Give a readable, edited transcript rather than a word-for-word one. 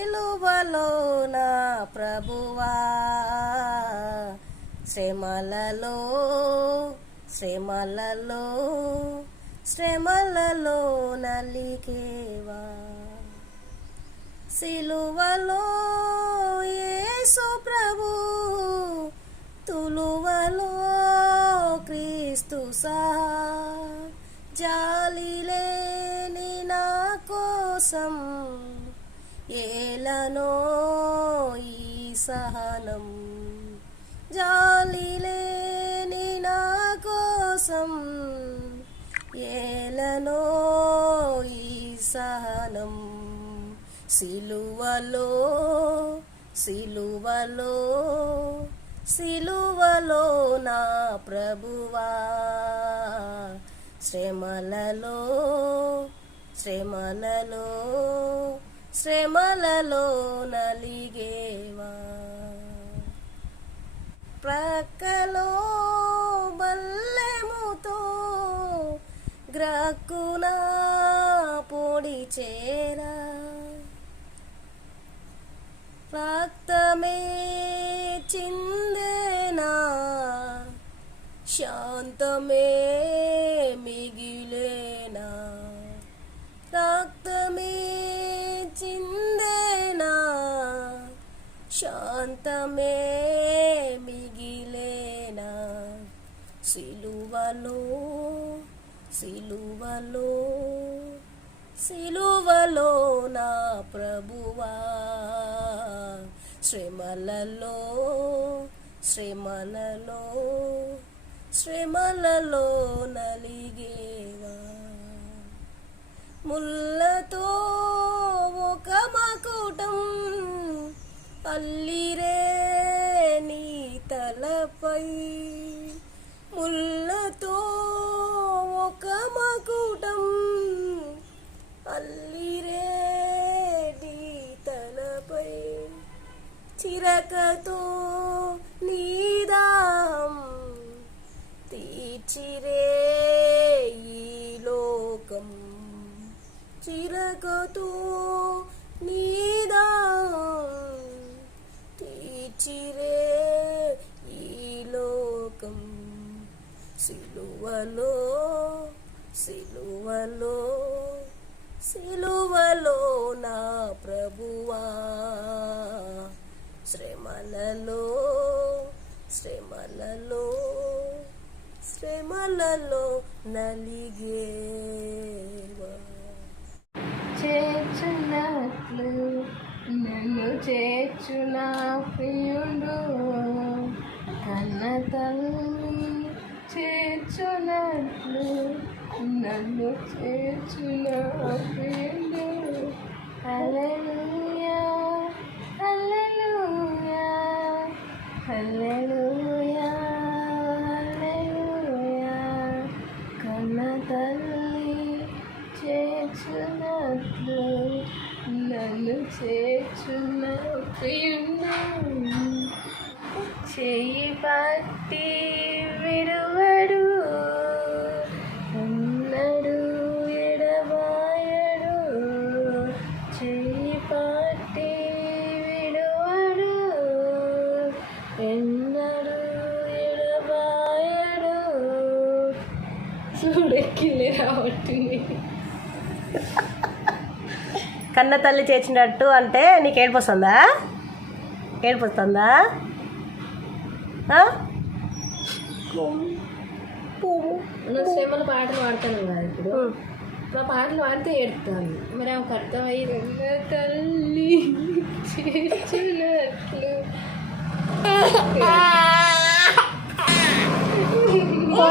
సిలువలో నా ప్రభువా శ్రమలలో శ్రమలలో శ్రమలలో నలిగేవా సిలువలో యేసు ప్రభు తులువలో క్రీస్తు సహా జాలి లేని నా కోసం ఏలనో ఈ సహనం జాలి లేని నా కోసం ఏలనో ఈ సహనం సిలువలో సిలువలో సిలువలో నా ప్రభువా శ్రమలలో శ్రమలలో శ్రమలలో నలిగేవా ప్రక్కలో బల్లెముతో గ్రక్కున పొడి చేరా రక్తమే చిందేనా శాంతమే మిగిలేనా రక్తమే చిందేనా శాంతమే మిగిలేనా సిలువలో సిలువలో సిలువలో నా ప్రభువా శ్రమలలో శ్రమలలో శ్రమలలో నలిగేవా ముళ్ళతో ఒక మకుటం అల్లిరే నీ తలపై ముళ్ళతో ఒక మకుటం అల్లిరే నీ తలపై చిరకతో నీదాం తీర్చిరే ఈ లోకం చిరకతో నీదాం తీర్చిరే ఈ లోకం సిలువలో సిలువలో సిలువలో నా ప్రభువా శ్రమలలో శ్రమలలో శ్రమలలో నలిగేవా చేర్చున్నట్లు నన్ను చేర్చునా ప్రియుడు కన్న తల్లి చేర్చున్నట్లు నన్ను చేర్చునా ప్రియుడు హల్లెలూయా హల్లెలూయా హల్లెలూయా హల్లెలూయా కన్న తల్లి చేర్చున్నట్లు నన్ను చేర్చున్న ప్రియుడు చేయి పట్టి విడువడు ఎన్నడు ఎడబాయడు చేయి పట్టి విడువడు ఎన్నడు ఎడబాయడు చూడెక్కిలే రావట్టుంది కన్న తల్లి చేసినట్టు అంటే నీకు ఏడుపు వస్తుందా ఏడుపు వస్తుందా శ్రమల పాటలు పాడతాను కదా ఇప్పుడు ఆ పాటలు పాడితే ఏడుతాను మరి ఆమెకు అర్థమయ్యి తల్లి చేర్చున్నట్లు